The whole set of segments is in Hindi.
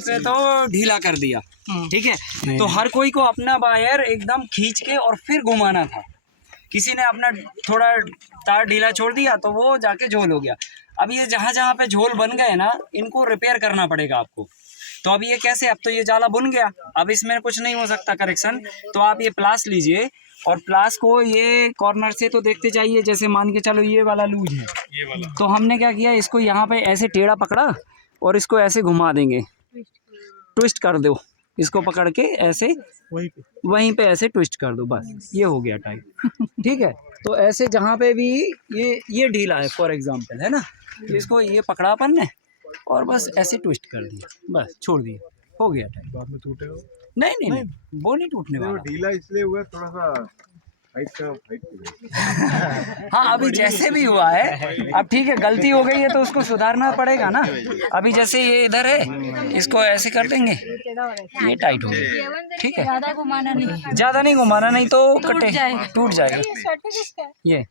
पे तो ढीला कर दिया, ठीक है। तो हर कोई को अपना वायर एकदम खींच के और फिर घुमाना था। किसी ने अपना थोड़ा तार ढीला छोड़ दिया तो वो जाके झोल हो गया। अब ये जहाँ जहाँ पे झोल बन गए ना, इनको रिपेयर करना पड़ेगा आपको। तो अब ये कैसे, अब तो ये जाला बुन गया, अब इसमें कुछ नहीं हो सकता करेक्शन। तो आप ये प्लास लीजिए और प्लास को ये कॉर्नर से तो देखते जाइए, जैसे मान के चलो ये वाला लूज है, ये वाला। तो हमने क्या किया, इसको यहाँ पे ऐसे टेढ़ा पकड़ा और इसको ऐसे घुमा देंगे, ट्विस्ट कर दो इसको पकड़ के ऐसे वहीं पे ऐसे ट्विस्ट कर दो, बस ये हो गया टाइट। ठीक है, तो ऐसे जहाँ पे भी ये ढीला है फॉर एग्जांपल, है ना, तो इसको ये पकड़ा अपन ने और बस ऐसे ट्विस्ट कर दिया, बस छोड़ दिया, हो गया टाइट। बाद में टूटेगा? नहीं, वो नहीं टूटने वाला। ढीला इसलिए हुआ थोड़ा सा हाँ, अभी जैसे भी हुआ है, अब ठीक है, गलती हो गई है तो उसको सुधारना पड़ेगा ना। अभी जैसे ये इधर है, इसको ऐसे कर देंगे, ये टाइट हो गया, ठीक है। ज़्यादा नहीं घुमाना, नहीं तो कटे टूट जाएगा। ये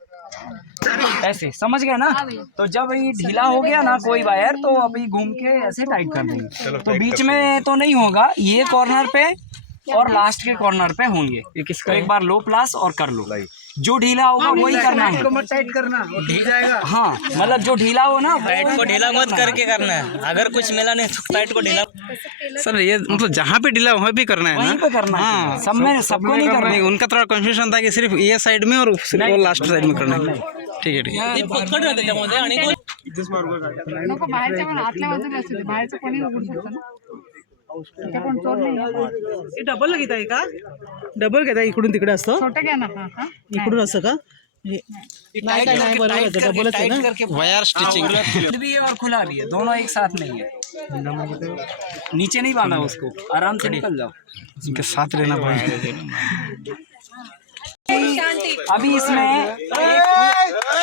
ऐसे समझ गए ना। तो जब ये ढीला हो गया ना कोई वायर, तो अभी घूम के ऐसे टाइट कर देंगे। तो बीच में तो नहीं होगा, ये कॉर्नर पे और लास्ट के कॉर्नर पे होंगे। तो एक बार लो प्लास और कर लो, जो ढीला होगा वही करना है। टाइट करना ढील जाएगा। हाँ, मतलब जो ढीला हो ना, टाइट को ढीला मत करके करना है। अगर कुछ मिला नहीं तो टाइट को ढीला। सर ये मतलब जहाँ पे ढीला वहाँ भी करना है ना? वहीं पे करना है। हाँ, सब में सबको नहीं करना है। उनका थोड़ा कंफ्यूजन था कि सिर्फ ये साइड में और सिर्फ लास्ट साइड में करना है। ठीक है, ठीक है। नको बाहेरच्या पण आतल्या बाजूला असू दे, बाहेरचं कोणी उघडू शकतं ना, इथे पण चोर नाही. डबल घेताय का? डबल घेताय, इकडून तिकडे असतं, छोटं घ्या ना. इकडून असतं का? नाही बरोबर आहे, डबलच आहे ना. वायर स्टिचिंग बंद भी है और खुला भी है, दोनों एक साथ नहीं है। नीचे नहीं बांधा उसको, आराम से निकल जाओ। इनके साथ रहना पड़ेगा। अभी इसमें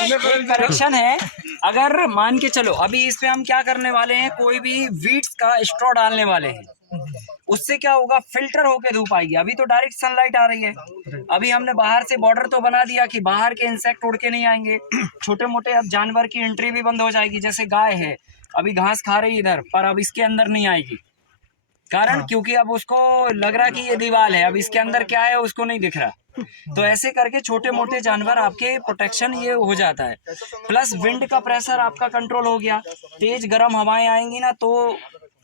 एक करेक्शन है। अगर मान के चलो, अभी इस पे हम क्या करने वाले हैं, कोई भी वीट्स का स्ट्रॉ डालने वाले हैं। उससे क्या होगा, फिल्टर होके धूप आएगी। अभी तो डायरेक्ट सनलाइट आ रही है। अभी हमने बाहर से बॉर्डर तो बना दिया कि बाहर के इंसेक्ट उड़ के नहीं आएंगे। छोटे मोटे अब जानवर की एंट्री भी बंद हो जाएगी। जैसे गाय है, अभी घास खा रही इधर, पर अब इसके अंदर नहीं आएगी। कारण क्योंकि अब उसको लग रहा कि ये दीवार है, अब इसके अंदर क्या है उसको नहीं दिख रहा। तो ऐसे करके छोटे मोटे जानवर आपके प्रोटेक्शन ये हो जाता है। प्लस विंड का प्रेशर आपका कंट्रोल हो गया। तेज गर्म हवाएं आएंगी ना तो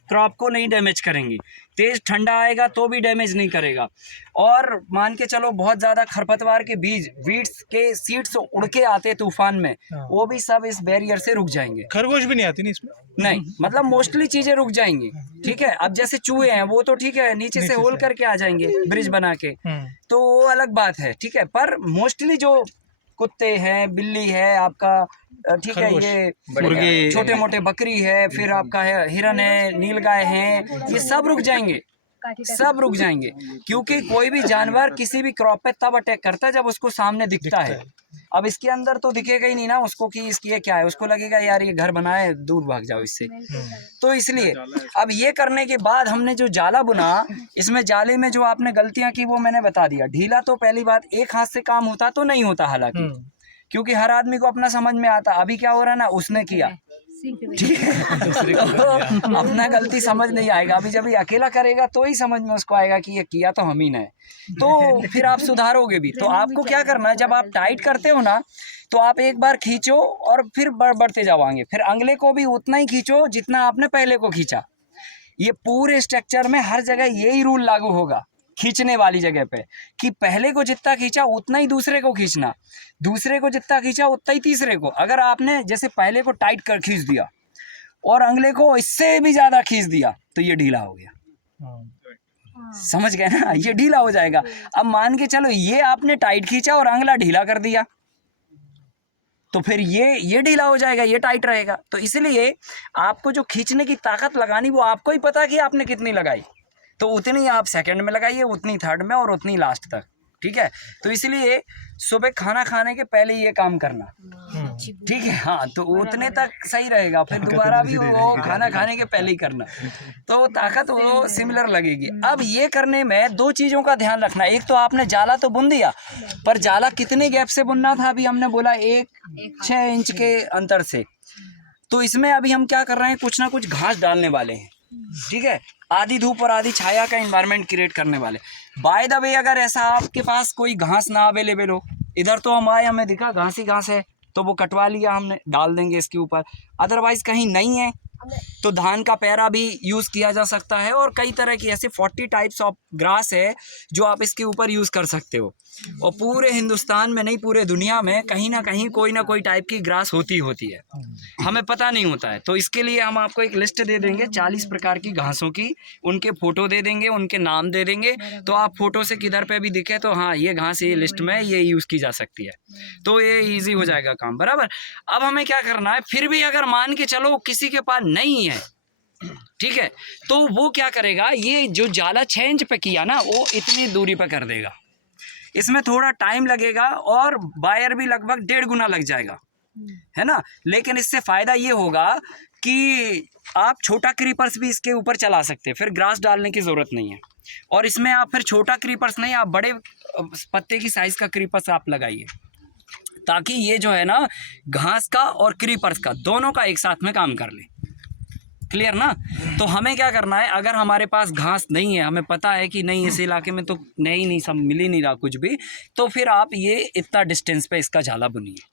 क्रॉप को नहीं डैमेज करेंगी, तेज ठंडा आएगा तो भी डैमेज नहीं करेगा। और मान के चलो बहुत ज़्यादा खरपतवार के बीज, वीड्स के सीड्स उड़ के आते तूफान में, वो भी सब इस बैरियर से रुक जाएंगे। खरगोश भी नहीं आती ना इसमें? नहीं, मतलब मोस्टली चीजें रुक जाएंगी। ठीक है, अब जैसे चूहे हैं वो तो ठीक है, नीचे से होल करके आ जाएंगे ब्रिज बना के, तो वो अलग बात है। ठीक है, पर मोस्टली जो कुत्ते हैं, बिल्ली है आपका, ठीक है, ये छोटे मोटे बकरी है, फिर आपका है हिरन है, नीलगाय है, ये सब रुक जाएंगे, सब रुक जाएंगे। क्योंकि कोई भी जानवर किसी भी क्रॉप पे तब अटैक करता है जब उसको सामने दिखता है। अब इसके अंदर तो दिखेगा ही नहीं ना उसको कि इसकी ये क्या है, उसको लगेगा यार ये घर बना है, दूर भाग जाओ इससे। तो इसलिए अब ये करने के बाद हमने जो जाला बुना, इसमें जाले में जो आपने गलतियां की वो मैंने बता दिया। ढीला तो पहली बात, एक हाथ से काम होता तो नहीं होता हालांकि, क्योंकि हर आदमी को अपना समझ में आता। अभी क्या हो रहा है ना, उसने किया, ठीक है, तो अपना गलती समझ नहीं आएगा। अभी जब ये अकेला करेगा तो ही समझ में उसको आएगा कि ये किया तो हम ही ने, तो फिर आप सुधारोगे भी। तो आपको क्या करना है, जब आप टाइट करते हो ना, तो आप एक बार खींचो और फिर बढ़ते जाओगे, फिर अगले को भी उतना ही खींचो जितना आपने पहले को खींचा। ये पूरे स्ट्रक्चर में हर जगह यही रूल लागू होगा, खींचने वाली जगह पे, कि पहले को जितना खींचा उतना ही दूसरे को खींचना, दूसरे को जितना खींचा उतना ही तीसरे को। अगर आपने जैसे पहले को टाइट कर खींच दिया और अगले को इससे भी ज्यादा खींच दिया तो ये ढीला हो गया। समझ गए ना, ये ढीला हो जाएगा। अब मान के चलो ये आपने टाइट खींचा और अगला ढीला कर दिया, तो फिर ये ढीला हो जाएगा, ये टाइट रहेगा। तो इसलिए आपको जो खींचने की ताकत लगानी वो आपको ही पता कि आपने कितनी लगाई, तो उतनी आप सेकंड में लगाइए, उतनी थर्ड में और उतनी लास्ट तक। ठीक है, तो इसलिए सुबह खाना खाने के पहले ये काम करना, ठीक है। हाँ, तो उतने तक सही रहेगा, फिर दोबारा भी वो खाना खाने के पहले ही करना, तो ताकत वो सिमिलर लगेगी। अब ये करने में दो चीज़ों का ध्यान रखना। एक तो आपने जाला तो बुन दिया, पर जाला कितने गैप से बुनना था, अभी हमने बोला 6 इंच के अंतर से। तो इसमें अभी हम क्या कर रहे हैं, कुछ ना कुछ घास डालने वाले हैं। ठीक है, आधी धूप और आधी छाया का एनवायरनमेंट क्रिएट करने वाले। बाय द वे, अगर ऐसा आपके पास कोई घास ना अवेलेबल हो, इधर तो हम आए, हमें दिखा घास ही घास है तो वो कटवा लिया हमने, डाल देंगे इसके ऊपर। अदरवाइज कहीं नहीं है तो धान का पैरा भी यूज़ किया जा सकता है, और कई तरह की ऐसे 40 टाइप्स ऑफ ग्रास है जो आप इसके ऊपर यूज़ कर सकते हो। और पूरे हिंदुस्तान में नहीं, पूरे दुनिया में कहीं ना कहीं कोई ना कोई टाइप की ग्रास होती है, हमें पता नहीं होता है। तो इसके लिए हम आपको एक लिस्ट दे देंगे 40 प्रकार की घासों की, उनके फ़ोटो दे देंगे, उनके नाम दे देंगे, तो आप फ़ोटो से किधर पे भी दिखे तो हाँ ये घास ये लिस्ट में ये यूज़ की जा सकती है, तो ये ईजी हो जाएगा काम, बराबर। अब हमें क्या करना है, फिर भी अगर मान के चलो किसी के पास नहीं है, ठीक है, तो वो क्या करेगा, ये जो जाला 6 इंच पे किया ना वो इतनी दूरी पे कर देगा। इसमें थोड़ा टाइम लगेगा और वायर भी लगभग 1.5 गुना लग जाएगा, है ना। लेकिन इससे फ़ायदा ये होगा कि आप छोटा क्रीपर्स भी इसके ऊपर चला सकते हैं, फिर ग्रास डालने की ज़रूरत नहीं है। और इसमें आप फिर छोटा क्रीपर्स नहीं, आप बड़े पत्ते की साइज़ का क्रीपर्स आप लगाइए, ताकि ये जो है ना घास का और क्रीपर्स का दोनों का एक साथ में काम कर ले। क्लियर ना। तो हमें क्या करना है, अगर हमारे पास घास नहीं है, हमें पता है कि नहीं इस इलाके में तो नहीं सब मिल ही नहीं रहा कुछ भी, तो फिर आप ये इतना डिस्टेंस पे इसका जाला बुनिए।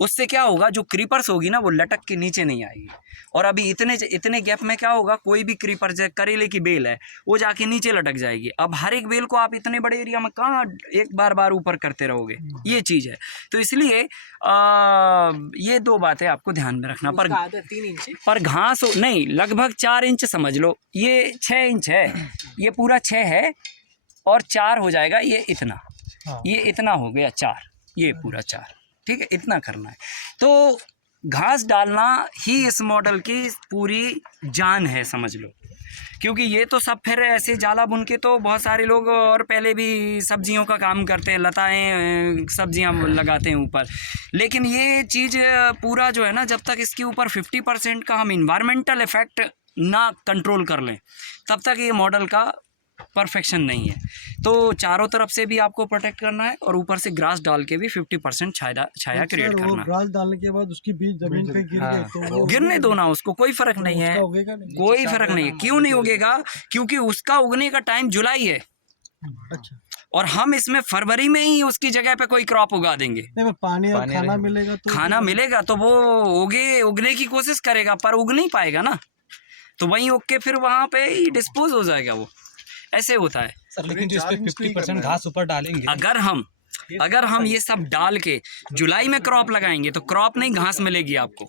उससे क्या होगा, जो क्रीपर्स होगी ना वो लटक के नीचे नहीं आएगी। और अभी इतने गैप में क्या होगा, कोई भी क्रीपर जैसे करेले की बेल है वो जाके नीचे लटक जाएगी। अब हर एक बेल को आप इतने बड़े एरिया में कहाँ एक बार ऊपर करते रहोगे, ये चीज़ है। तो इसलिए ये 2 बातें आपको ध्यान में रखना। पर घास नहीं, लगभग 4 इंच समझ लो, ये 6 इंच है, ये पूरा 6 है और 4 हो जाएगा, ये इतना, ये इतना हो गया 4, ये पूरा 4, ठीक है, इतना करना है। तो घास डालना ही इस मॉडल की पूरी जान है, समझ लो। क्योंकि ये तो सब फिर ऐसे जाला बुन के तो बहुत सारे लोग और पहले भी सब्जियों का काम करते हैं, लताएं सब्जियां लगाते हैं ऊपर, लेकिन ये चीज़ पूरा जो है ना, जब तक इसके ऊपर 50% का हम इन्वायरमेंटल इफ़ेक्ट ना कंट्रोल कर लें तब तक ये मॉडल का परफेक्शन नहीं है। तो चारों तरफ से भी आपको प्रोटेक्ट करना है और ऊपर से ग्रास डाल के भी 50% छाया क्रिएट करना है। ग्रास डालने के बाद उसकी बीज जमीन पे गिर गए तो गिरने दो ना, उसको कोई फर्क नहीं है, कोई फर्क नहीं है। क्यों नहीं उगेगा, क्योंकि उसका उगने का टाइम जुलाई है। अच्छा, और हम इसमें फरवरी में ही उसकी जगह पे कोई क्रॉप उगा देंगे। नहीं, पानी और खाना मिलेगा तो खाना मिलेगा तो वो उगने की कोशिश करेगा, पर उग नहीं पाएगा ना, तो वहीं उग के फिर वहाँ पे ही डिस्पोज हो जाएगा वो, ऐसे होता है। सर लेकिन जो इस पे 50% घास ऊपर डालेंगे, अगर हम ये सब डाल के जुलाई में क्रॉप लगाएंगे तो क्रॉप नहीं घास मिलेगी आपको।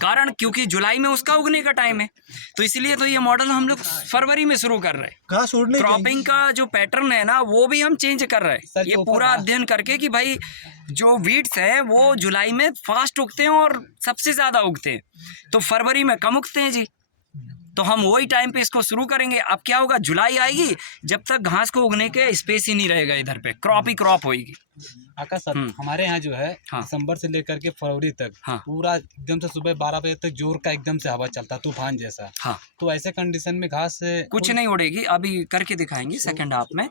कारण क्योंकि जुलाई में उसका उगने का टाइम है, तो इसलिए तो ये मॉडल हम लोग फरवरी में शुरू कर रहे हैं। घास उड़ने क्रॉपिंग का जो पैटर्न है ना वो भी हम चेंज कर रहे हैं, ये पूरा अध्ययन करके कि भाई जो वीड्स हैं वो जुलाई में फास्ट उगते हैं और सबसे ज़्यादा उगते हैं, तो फरवरी में कम उगते हैं जी। तो हम वही टाइम पे इसको शुरू करेंगे। अब क्या होगा, जुलाई आएगी, जब तक घास को उगने के स्पेस ही नहीं रहेगा, इधर पे क्रॉप ही क्रॉप होगी। आकाश सर हमारे यहाँ जो है हाँ। दिसंबर से लेकर के फरवरी तक हाँ। पूरा एकदम से सुबह 12 बजे तक जोर का एकदम से हवा चलता, तूफान जैसा। हाँ। तो ऐसे कंडीशन में घास कुछ नहीं उड़ेगी, अभी करके दिखाएंगे सेकंड हाफ में।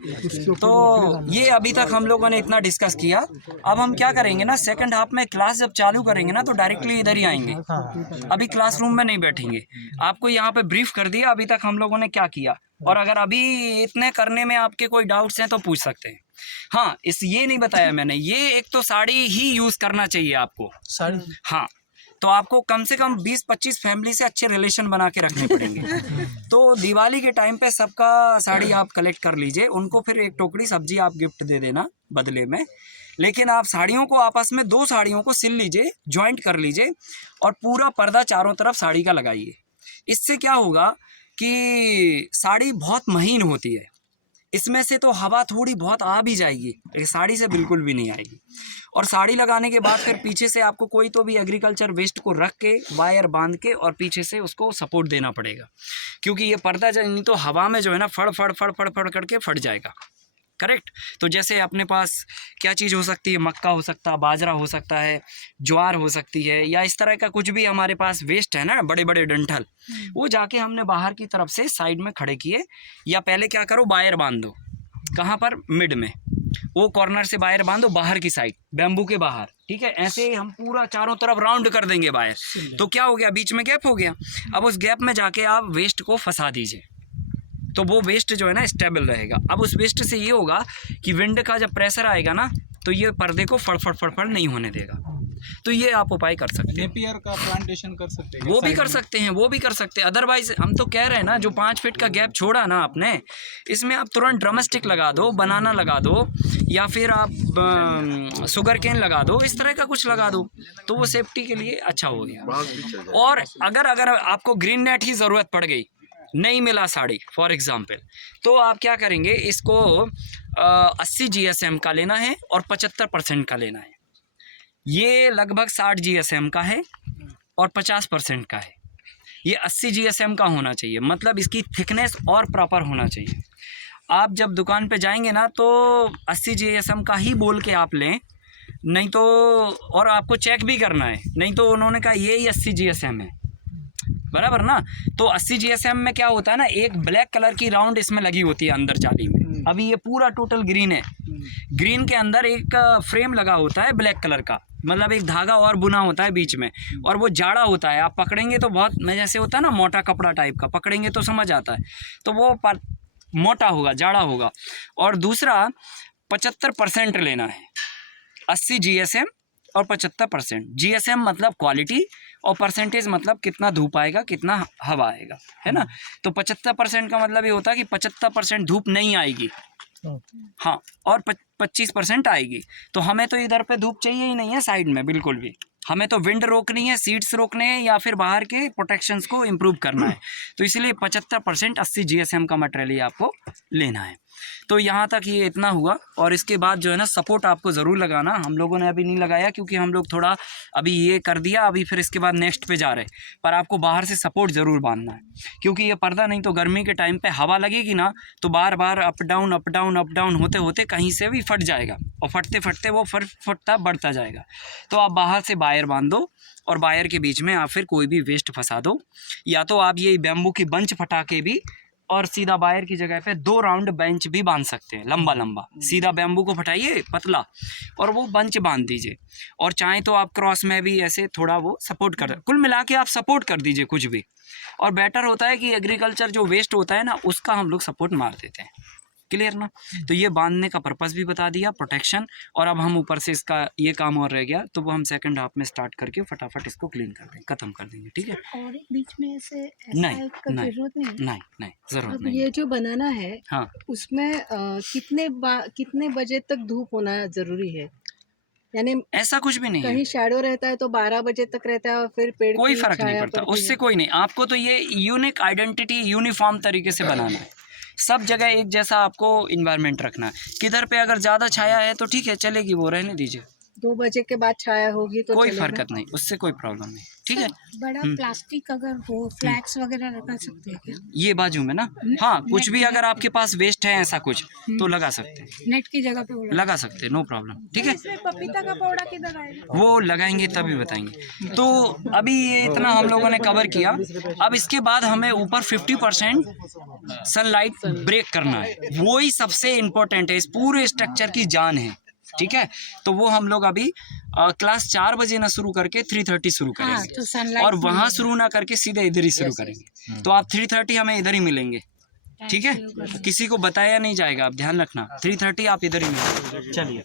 तो ये अभी तक हम लोगों ने इतना डिस्कस किया। अब हम क्या करेंगे ना, सेकंड हाफ में क्लास जब चालू करेंगे ना तो डायरेक्टली इधर ही आएंगे, अभी क्लासरूम में नहीं बैठेंगे। आपको यहाँ पे ब्रीफ कर दिया अभी तक हम लोगों ने क्या किया, और अगर अभी इतने करने में आपके कोई डाउट्स हैं तो पूछ सकते हैं। हाँ, ये नहीं बताया मैंने, ये एक तो साड़ी ही यूज़ करना चाहिए आपको, साड़ी। हाँ, तो आपको कम से कम 20-25 फैमिली से अच्छे रिलेशन बना के रखने पड़ेंगे। तो दिवाली के टाइम पे सबका साड़ी आप कलेक्ट कर लीजिए, उनको फिर एक टोकरी सब्जी आप गिफ्ट दे देना बदले में। लेकिन आप साड़ियों को आपस में 2 साड़ियों को सिल लीजिए, जॉइंट कर लीजिए और पूरा पर्दा चारों तरफ साड़ी का लगाइए। इससे क्या होगा कि साड़ी बहुत महीन होती है, इसमें से तो हवा थोड़ी बहुत आ भी जाएगी, लेकिन साड़ी से बिल्कुल भी नहीं आएगी। और साड़ी लगाने के बाद फिर पीछे से आपको कोई तो भी एग्रीकल्चर वेस्ट को रख के वायर बांध के और पीछे से उसको सपोर्ट देना पड़ेगा, क्योंकि ये पर्दा नहीं तो हवा में जो है ना फड़ करके फट जाएगा। करेक्ट। तो जैसे अपने पास क्या चीज़ हो सकती है, मक्का हो सकता है, बाजरा हो सकता है, ज्वार हो सकती है, या इस तरह का कुछ भी हमारे पास वेस्ट है ना, बड़े बड़े डंठल, वो जाके हमने बाहर की तरफ से साइड में खड़े किए, या पहले क्या करो वायर बांध दो, कहाँ पर, मिड में, वो कॉर्नर से वायर बांधो बाहर की साइड, बैम्बू के बाहर, ठीक है। ऐसे ही हम पूरा चारों तरफ राउंड कर देंगे वायर। तो क्या हो गया, बीच में गैप हो गया। अब उस गैप में जाके आप वेस्ट को फंसा दीजिए, तो वो वेस्ट जो है ना स्टेबल रहेगा। अब उस वेस्ट से ये होगा कि विंड का जब प्रेशर आएगा ना, तो ये पर्दे को फड़फड़ नहीं होने देगा। तो ये आप उपाय कर सकते हैं। नेपियर का प्लांटेशन कर सकते हैं, वो भी कर सकते हैं, वो भी कर सकते हैं। अदरवाइज हम तो कह रहे हैं ना, जो 5 फीट का गैप छोड़ा ना आपने, इसमें आप तुरंत ड्रमस्टिक लगा दो, बनाना लगा दो, या फिर आप शुगर केन लगा दो, इस तरह का कुछ लगा दो, तो वो सेफ्टी के लिए अच्छा हो गया। और अगर आपको ग्रीन नेट की ज़रूरत पड़ गई, नहीं मिला साड़ी फॉर एग्जांपल, तो आप क्या करेंगे, इसको 80 GSM का लेना है और 75% का लेना है। ये लगभग 60 GSM का है और 50% का है। ये 80 GSM का होना चाहिए, मतलब इसकी थिकनेस और प्रॉपर होना चाहिए। आप जब दुकान पे जाएंगे ना, तो 80 GSM का ही बोल के आप लें, नहीं तो, और आपको चेक भी करना है, नहीं तो उन्होंने कहा ये ही 80 GSM है, बराबर ना। तो 80 GSM में क्या होता है ना, एक ब्लैक कलर की राउंड इसमें लगी होती है अंदर जाली में। अभी ये पूरा टोटल ग्रीन है, ग्रीन के अंदर एक फ्रेम लगा होता है ब्लैक कलर का, मतलब एक धागा और बुना होता है बीच में, और वो जाड़ा होता है। आप पकड़ेंगे तो बहुत, मैं जैसे होता है ना मोटा कपड़ा टाइप का, पकड़ेंगे तो समझ आता है, तो वो मोटा होगा, जाड़ा होगा। और दूसरा 75% लेना है, 80 GSM और 75%। GSM मतलब क्वालिटी और परसेंटेज मतलब कितना धूप आएगा, कितना हवा आएगा, है ना। तो 75% का मतलब ये होता है कि 75% धूप नहीं आएगी, हाँ, और 25% आएगी। तो हमें तो इधर पे धूप चाहिए ही नहीं है साइड में, बिल्कुल भी। हमें तो विंड रोकनी है, सीड्स रोकने हैं, या फिर बाहर के प्रोटेक्शंस को इम्प्रूव करना है। तो इसलिए 75% 80 GSM का मटेरियल ही आपको लेना है। तो यहाँ तक ये इतना हुआ। और इसके बाद जो है ना, सपोर्ट आपको ज़रूर लगाना। हम लोगों ने अभी नहीं लगाया क्योंकि हम लोग थोड़ा अभी ये कर दिया, अभी फिर इसके बाद नेक्स्ट पे जा रहे। पर आपको बाहर से सपोर्ट ज़रूर बांधना है, क्योंकि ये पर्दा नहीं तो गर्मी के टाइम पे हवा लगेगी ना, तो बार बार अप डाउन होते होते कहीं से भी फट जाएगा, और फटते फटते वो फटता बढ़ता जाएगा। तो आप बाहर से वायर बांध दो, और वायर के बीच में आप फिर कोई भी वेस्ट फंसा दो, या तो आप ये बैम्बू की बंच फटा के भी, और सीधा वायर की जगह पे 2 राउंड बेंच भी बांध सकते हैं, लंबा लंबा। सीधा बैम्बू को फटाइए पतला, और वो बंच बांध दीजिए। और चाहे तो आप क्रॉस में भी ऐसे थोड़ा वो सपोर्ट कर, कुल मिला के आप सपोर्ट कर दीजिए कुछ भी। और बेटर होता है कि एग्रीकल्चर जो वेस्ट होता है ना, उसका हम लोग सपोर्ट मार देते हैं। क्लियर ना। तो ये बांधने का पर्पस भी बता दिया, प्रोटेक्शन। और अब हम ऊपर से इसका ये काम और रह गया, तो वो हम सेकंड हाफ में स्टार्ट करके फटाफट इसको क्लीन कर देंगे, खत्म कर देंगे, ठीक है। और एक बीच में ऐसे नहीं, नहीं, जरूरत नहीं है। नहीं जरूरत अब नहीं। ये जो बनाना है, हाँ, उसमें कितने बजे तक धूप होना जरूरी है? यानी ऐसा कुछ भी नहीं है, कहीं शैडो रहता है तो 12 बजे तक रहता है, और फिर पेड़ कोई की फर्क नहीं छाया पड़ता पड़ती उससे, है। कोई नहीं। आपको तो ये यूनिक आइडेंटिटी यूनिफॉर्म तरीके से बनाना है, सब जगह एक जैसा आपको इन्वायरमेंट रखना है। किधर पे अगर ज़्यादा छाया है तो ठीक है, चलेगी, वो रहने दीजिए, 2 बजे के बाद छाया होगी तो कोई चलेगा? फर्कत नहीं, उससे कोई प्रॉब्लम नहीं, ठीक है। बड़ा प्लास्टिक अगर हो, फ्लैक्स वगैरह लगा सकते हैं क्या? ये बाजू में ना, हाँ, कुछ भी अगर आपके पास वेस्ट है ऐसा कुछ, तो लगा सकते हैं, नेट की जगह पे वो लगा सकते हैं, नो प्रॉब्लम, ठीक है। पपीता का पौधा किधर आएगा? वो लगाएंगे तभी बताएंगे। तो अभी ये इतना हम लोगों ने कवर किया। अब इसके बाद हमें ऊपर 50% सनलाइट ब्रेक करना है, वो ही सबसे इम्पोर्टेंट है, इस पूरे स्ट्रक्चर की जान है, ठीक है। तो वो हम लोग अभी क्लास 4 बजे ना शुरू करके 3:30 शुरू करेंगे, तो सनलाइट और वहाँ शुरू ना करके सीधे इधर ही शुरू करेंगे। तो आप 3:30 हमें इधर ही मिलेंगे, ठीक है। किसी को बताया नहीं जाएगा, आप ध्यान रखना, 3:30 आप इधर ही मिलेंगे। चलिए।